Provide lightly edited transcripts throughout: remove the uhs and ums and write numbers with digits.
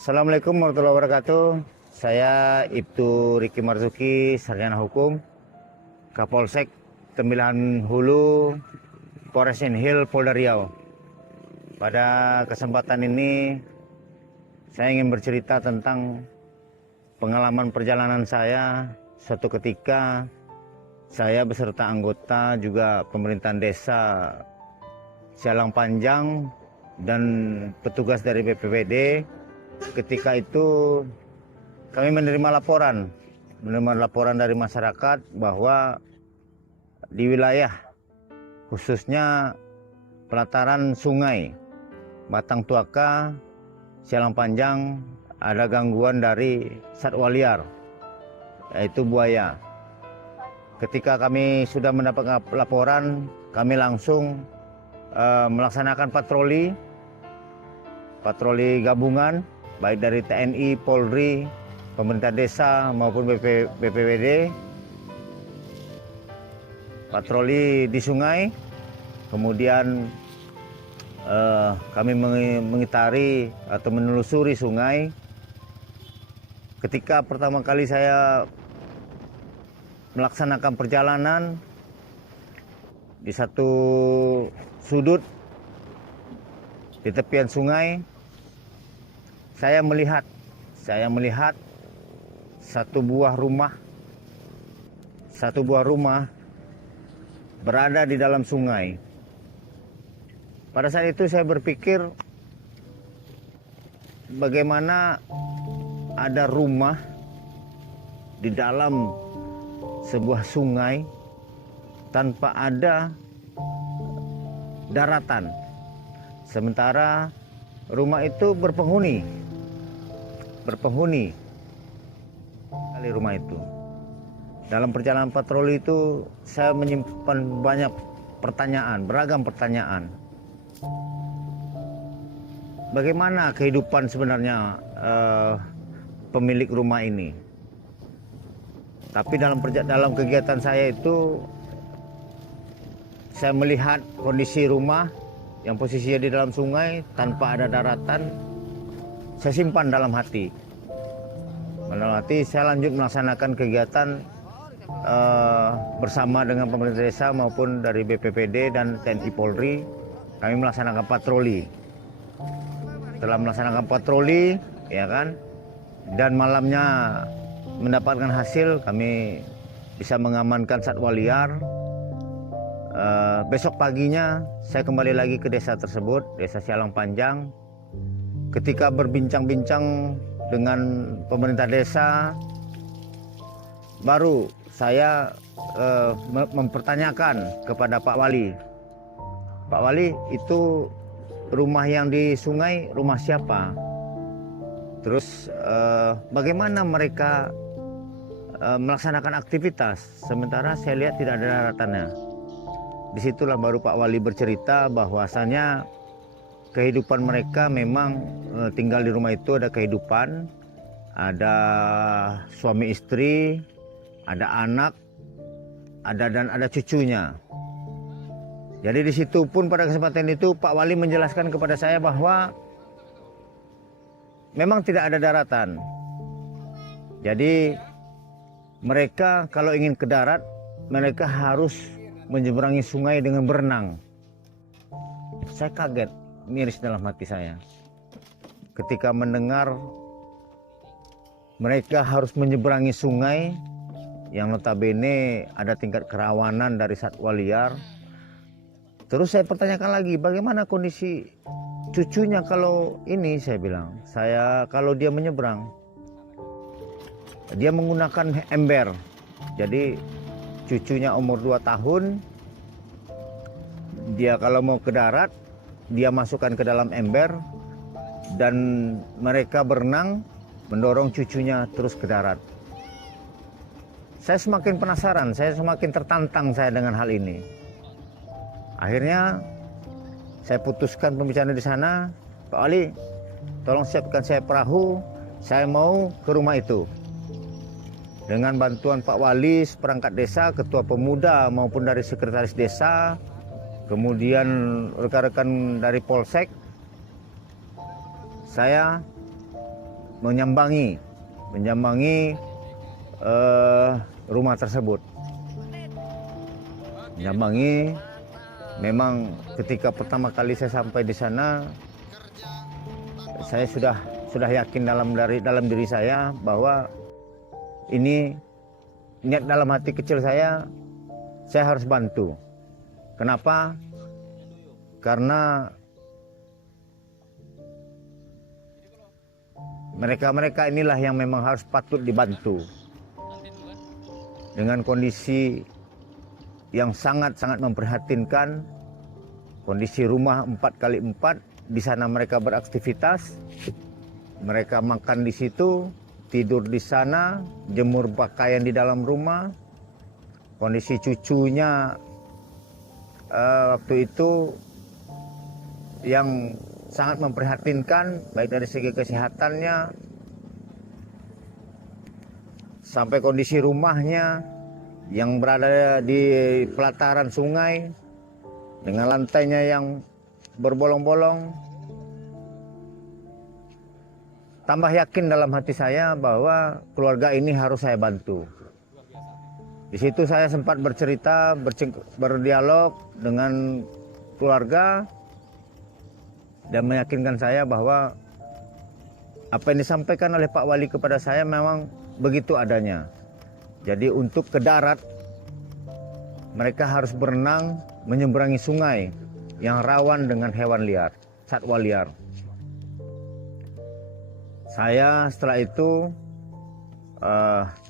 Assalamualaikum warahmatullahi wabarakatuh. Saya Ibtu Riki Marzuki, Sarjana Hukum, Kapolsek Tembilahan Hulu, Polres Inhil, Polda Riau. Pada kesempatan ini, saya ingin bercerita tentang pengalaman perjalanan saya. Suatu ketika, saya beserta anggota juga pemerintahan desa Sialang Panjang dan petugas dari BPBD. Ketika itu kami menerima laporan dari masyarakat bahwa di wilayah khususnya pelataran sungai Batang Tuaka, Sialang Panjang ada gangguan dari satwa liar, yaitu buaya. Ketika kami sudah mendapat laporan, kami langsung melaksanakan patroli gabungan, baik dari TNI, Polri, pemerintah desa maupun BPBD, patroli di sungai. Kemudian kami mengitari atau menelusuri sungai. Ketika pertama kali saya melaksanakan perjalanan di satu sudut di tepian sungai, saya melihat satu buah rumah berada di dalam sungai. Pada saat itu saya berpikir, bagaimana ada rumah di dalam sebuah sungai tanpa ada daratan, sementara rumah itu berpenghuni kali rumah itu. Dalam perjalanan patroli itu saya menyimpan beragam pertanyaan. Bagaimana kehidupan sebenarnya pemilik rumah ini? Tapi dalam kegiatan saya itu, saya melihat kondisi rumah yang posisinya di dalam sungai tanpa ada daratan. Saya simpan dalam hati. Saya lanjut melaksanakan kegiatan bersama dengan pemerintah desa maupun dari BPBD dan TNI Polri. Kami melaksanakan patroli. Setelah melaksanakan patroli, dan malamnya mendapatkan hasil, kami bisa mengamankan satwa liar. Besok paginya saya kembali lagi ke desa tersebut, desa Sialang Panjang. Ketika berbincang-bincang dengan pemerintah desa, baru saya mempertanyakan kepada Pak Wali. Pak Wali, itu rumah yang di sungai rumah siapa? Terus bagaimana mereka melaksanakan aktivitas sementara saya lihat tidak ada daratannya? Disitulah baru Pak Wali bercerita bahwasanya kehidupan mereka memang tinggal di rumah itu ada kehidupan, ada suami istri, ada anak, ada cucunya. Jadi di situ pun pada kesempatan itu Pak Wali menjelaskan kepada saya bahwa memang tidak ada daratan. Jadi mereka kalau ingin ke darat, mereka harus menyeberangi sungai dengan berenang. Saya kaget, miris dalam hati saya ketika mendengar mereka harus menyeberangi sungai yang notabene ada tingkat kerawanan dari satwa liar. Terus saya pertanyakan lagi, bagaimana kondisi cucunya kalau ini? Saya bilang, kalau dia menyeberang, dia menggunakan ember. Jadi cucunya umur 2 tahun, dia kalau mau ke darat, dia masukkan ke dalam ember, dan mereka berenang, mendorong cucunya terus ke darat. Saya semakin penasaran, saya semakin tertantang dengan hal ini. Akhirnya saya putuskan pembicaraan di sana, Pak Wali, tolong siapkan saya perahu, saya mau ke rumah itu. Dengan bantuan Pak Wali, seperangkat desa, ketua pemuda maupun dari sekretaris desa, kemudian rekan-rekan dari Polsek, saya menyambangi rumah tersebut. Menyambangi, memang ketika pertama kali saya sampai di sana, saya sudah yakin dalam diri saya bahwa ini niat dalam hati kecil saya harus bantu. Kenapa? Karena mereka inilah yang memang harus patut dibantu. Dengan kondisi yang sangat-sangat memprihatinkan, kondisi rumah 4x4, di sana mereka beraktivitas, mereka makan di situ, tidur di sana, jemur pakaian di dalam rumah. Kondisi cucunya waktu itu yang sangat memprihatinkan, baik dari segi kesehatannya sampai kondisi rumahnya yang berada di pelataran sungai dengan lantainya yang berbolong-bolong. Tambah yakin dalam hati saya bahwa keluarga ini harus saya bantu. Di situ saya sempat berdialog dengan keluarga dan meyakinkan saya bahwa apa yang disampaikan oleh Pak Wali kepada saya memang begitu adanya. Jadi untuk ke darat, mereka harus berenang menyeberangi sungai yang rawan dengan hewan liar, satwa liar. Saya setelah itu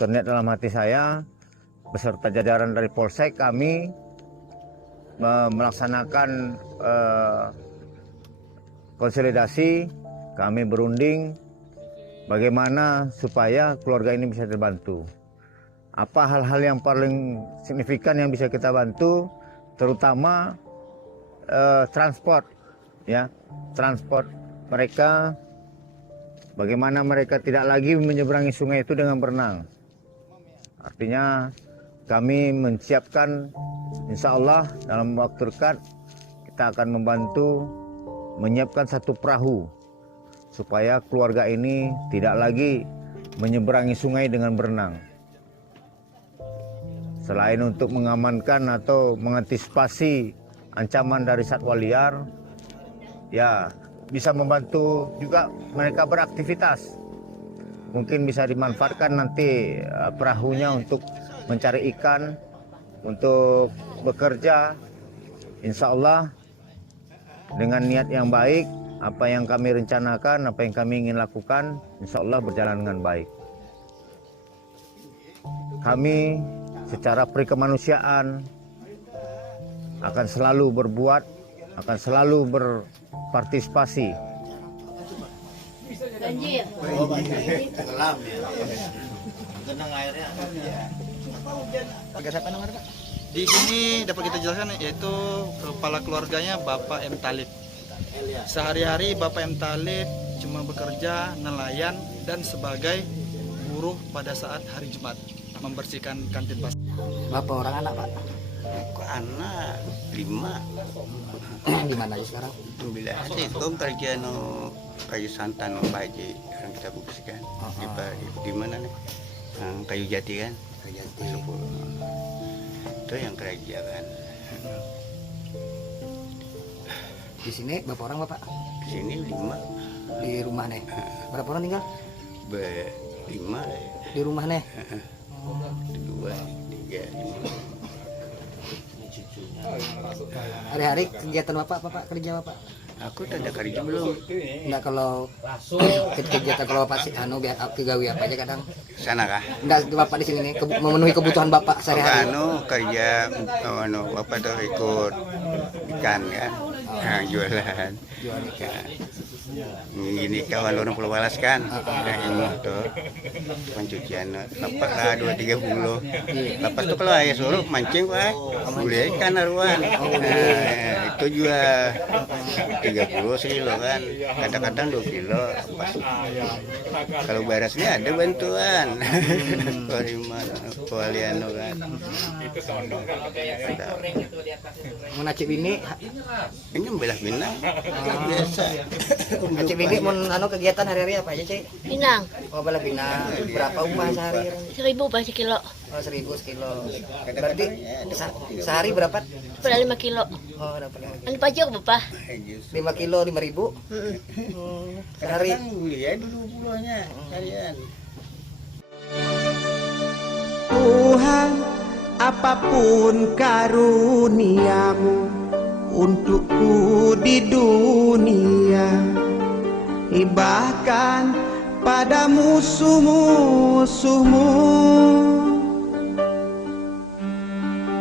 terniat dalam hati saya, beserta jajaran dari Polsek, kami melaksanakan konsolidasi, kami berunding bagaimana supaya keluarga ini bisa terbantu. Apa hal-hal yang paling signifikan yang bisa kita bantu, terutama transport, ya, transport mereka. Bagaimana mereka tidak lagi menyeberangi sungai itu dengan berenang. Artinya kami menyiapkan, insya Allah dalam waktu dekat kita akan membantu menyiapkan satu perahu supaya keluarga ini tidak lagi menyeberangi sungai dengan berenang. Selain untuk mengamankan atau mengantisipasi ancaman dari satwa liar, ya bisa membantu juga mereka beraktivitas. Mungkin bisa dimanfaatkan nanti perahunya untuk mencari ikan, untuk bekerja. Insya Allah dengan niat yang baik, apa yang kami rencanakan, apa yang kami ingin lakukan, insya Allah berjalan dengan baik. Kami secara perikemanusiaan akan selalu berbuat, akan selalu berpartisipasi. Banjir. Oh, banjir. Kelam ya. Genang airnya. Siapa namanya, Pak? Di sini dapat kita jelaskan yaitu kepala keluarganya Bapak M. Talib. Sehari-hari Bapak M. Talib cuma bekerja nelayan dan sebagai buruh pada saat hari Jumat membersihkan kantin pasar. Berapa orang anak, Pak? Kok anak 5. Di mana aja sekarang? 9 itu kerja kayu santan baji yang kita bersihkan. Di mana nih? Kayu jati kan? Kayu jati. 10. Itu yang kerja kan. Di sini berapa orang, Bapak? Di sini 5. Di rumah nih. Berapa orang tinggal? 5. Di rumah nih. 2, 3, 5. Hari-hari kegiatan Bapak, kerja Bapak? Aku tak ada kerja belum. Enggak, kalau kegiatan kalau Bapak sih biar kegawi apa aja kadang. Sana kah? Enggak, Bapak di sini nih memenuhi kebutuhan Bapak sehari-hari. Kerja Bapak tuh ikut ikan kan. Jualan. Jual ikan. Ini kawan orang Pulau Walas kan, ini tuh pencucian lepas lah 2-3 bulan. Lepas tuh kalau ayah suruh mancing boleh ikan haruan. Itu juga 30 kilo kan, kadang-kadang 2 kilo. Kalau berasnya ada bantuan, Kualiano kan. Menacip ini Ini belah binang biasa. Cik Bibi mau kegiatan hari-hari apa aja, Cik? Pinang, Oh, bala pinang. Berapa upah sehari? 1.000 pas sekilo. Oh, 1.000 sekilo. Berarti sehari berapa? Pada 5 kilo. Oh, dapat 5 kilo. Ano pa jok, Bapak? 5 kilo 5.000. Sehari. Beli ya dulu pulaunya kalian. Tuhan, apapun karuniamu untukku di dunia, hibahkan pada musuh-musuhmu.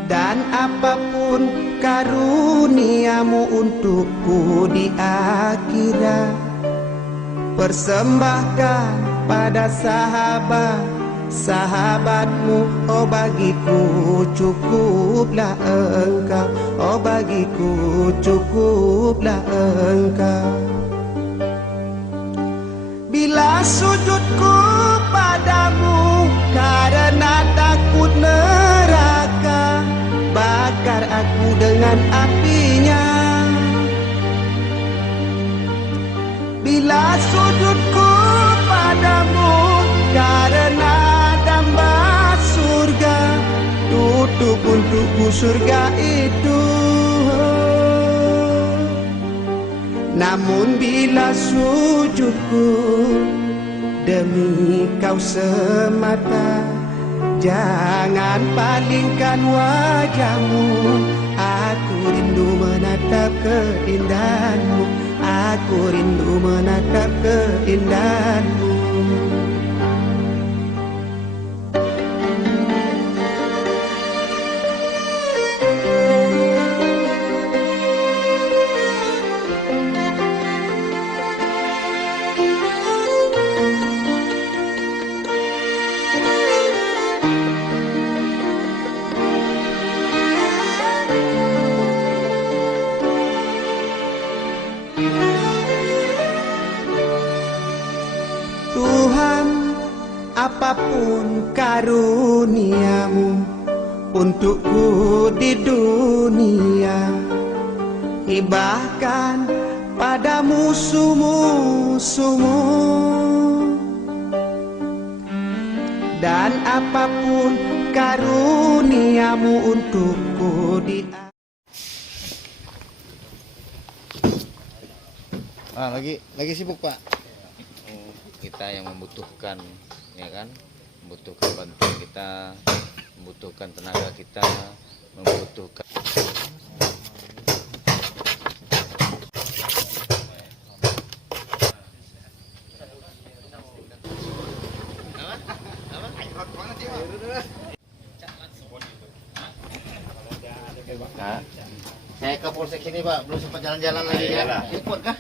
Dan apapun karuniamu untukku di akhirat, persembahkan pada sahabatmu, oh bagiku cukuplah engkau, oh bagiku cukuplah engkau. Bila sujudku padamu karena takut neraka, bakar aku dengan apinya. Bila sujudku padamu karena damba surga, tutup untukku surga itu. Namun bila sujudku demi kau semata, jangan palingkan wajahmu. Aku rindu menatap keindahanmu, aku rindu menatap keindahanmu. Tuhan, apapun karuniamu untukku di dunia, hibahkan pada musuh-musuhmu. Dan apapun karuniamu untukku di Lagi sibuk Pak. Kita yang membutuhkan, ya kan, membutuhkan bantuan kita, membutuhkan tenaga kita, membutuhkan. Nah, saya ke polsek sini Pak, belum sempat jalan-jalan lagi ya. Ikut kah?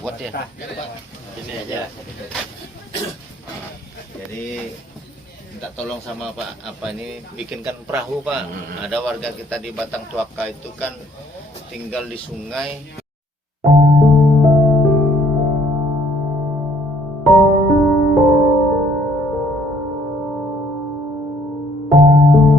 Buat ya. Ini aja. Jadi minta tolong sama Pak apa ini bikinkan perahu Pak. Ada warga kita di Batang Tuaka itu kan tinggal di sungai,